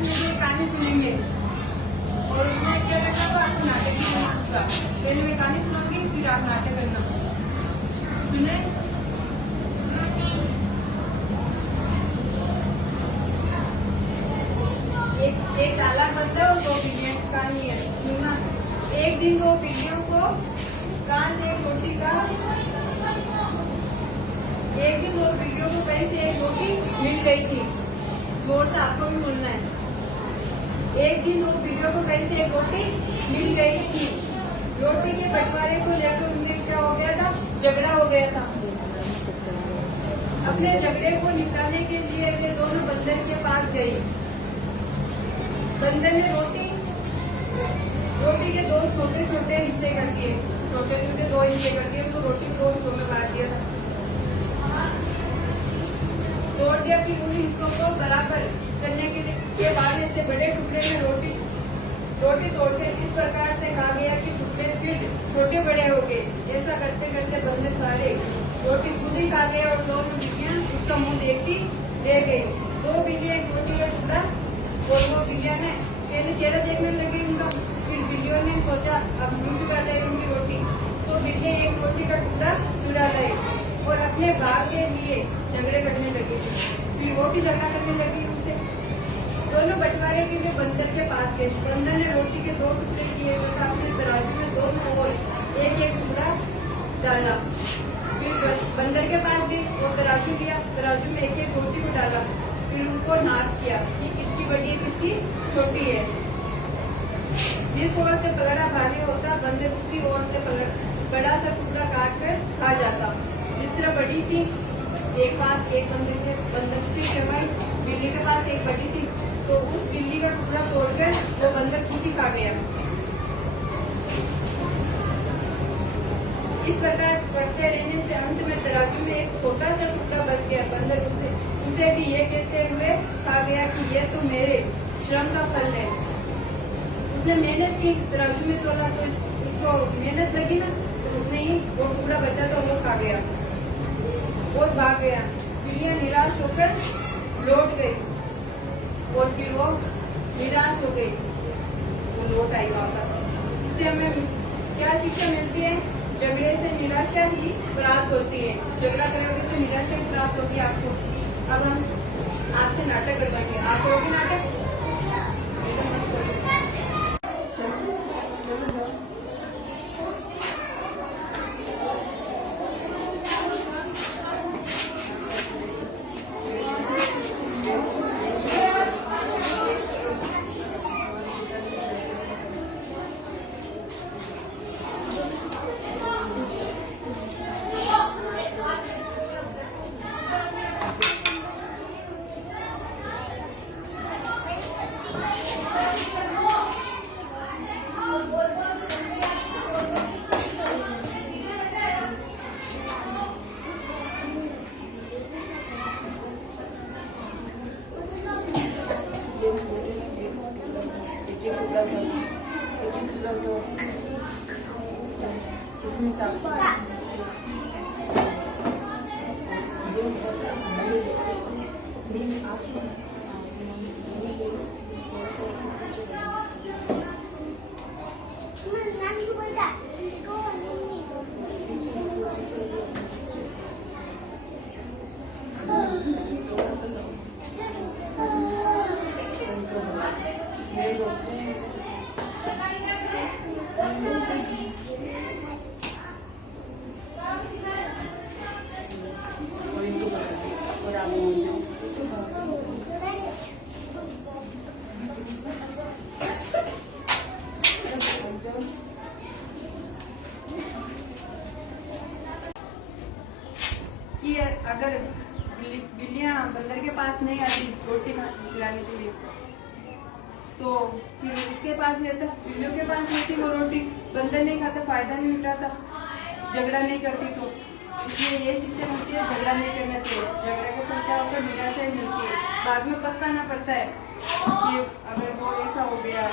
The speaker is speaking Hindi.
उसमें ये कहानी सुनेंगे और उसमें क्या करना तो आपको नाटक की पूछा। पहले मैं कहानी सुनाऊंगी फिर आप नाटक करना। सुने? एक चालाक बंदा और दो बिल्लियां की कहानी है। सुनना। एक दिन दो बिल्लियों को कहाँ से एक रोटी का एक दिन दो बिल्लियों को कहीं से एक रोटी मिल गई थी। जोर से आपको भी बोलना है। एक दिन दो बिल्लियों को कहीं से एक रोटी मिल गई थी। रोटी के बंटवारे को लेकर उनमें क्या हो गया था? झगड़ा हो गया था। अपने झगड़े को निपटाने के लिए वे दोनों बंदर के पास गई। बंदर ने रोटी के दो छोटे छोटे हिस्से कर दिए। छोटे छोटे दो हिस्से कर दिए। उसको रोटी दो हिस्सों में बांट दिया था। तोड़ दिया। फिर उन हिस्सों को बराबर करने के बाद इससे बड़े टुकड़े में रोटी तोड़ते इस प्रकार से कहा गया कि टुकड़े फिर छोटे बड़े हो गए। ऐसा करते करते बंदर सारे रोटी खुद ही खा गए और दोनों बिल्लियां उसका मुंह देखती रह गई। दो बिल्लियां एक रोटी का टुकड़ा और वो बिल्लियां ने पहले चेहरा देखने लगी उनका। फिर बिल्लियों ने सोचा अब मुझे पता है उनकी रोटी। तो बिल्लियां एक रोटी का टुकड़ा चुरा गए और अपने भाग के लिए झगड़े करने लगे। फिर वो भी झगड़ा करने लगी उनसे। दोनों बंटवारे के लिए बंदर के पास गए। बंदर ने रोटी के दो टुकड़े किए तथा अपने तराजू में दोनों ओर एक एक टुकड़ा डाला। फिर बंदर के पास गई। वो तराजू लिया। तराजू में एक एक रोटी को डाला। फिर उनको नाप किया कि किसकी बड़ी है किसकी छोटी है। जिस ओर से पलड़ा भारी होता बंदर उसी ओर से बड़ा सा टुकड़ा काट कर खा जाता। जिस तरह बड़ी थी एक पास एक बंदर की जगह बिल्ली के पास एक बड़ी थी तो उस बिल्ली का टुकड़ा तोड़कर वो बंदर खुद ही खा गया। इस प्रकार करते रहने से अंत में तराजू में एक छोटा सा टुकड़ा बच गया। बंदर उसे भी ये कहते हुए कहा गया कि ये तो मेरे श्रम का फल है। उसने मेहनत की। तराजू में तोला तो इसको मेहनत लगी ना तो उसने ही वो टुकड़ा बचा तो वो खा गया और भाग गया। बिल्लियां निराश होकर लौट गई और फिर वो निराश हो गई। वो लौट आई वापस। इससे हमें क्या शिक्षा मिलती है? झगड़े से निराशा ही प्राप्त होती है। झगड़ा करोगे तो निराशा ही प्राप्त होगी आपको। अब हम आपसे नाटक करवाएंगे। आप करोगे नाटक? इसमें कि अगर बिल्लियां बंदर के पास नहीं आती रोटी खिलाने के लिए तो फिर उसके पास रहता। बिल्लियों के पास रहती वो रोटी। बंदर नहीं खाता, फायदा नहीं उठाता, झगड़ा नहीं करती। तो इसलिए ये शिक्षा मिलती है झगड़ा नहीं करना चाहिए। झगड़े को करता होकर निराशा मिलती है। बाद में पछताना पड़ता है कि अगर वो ऐसा हो गया।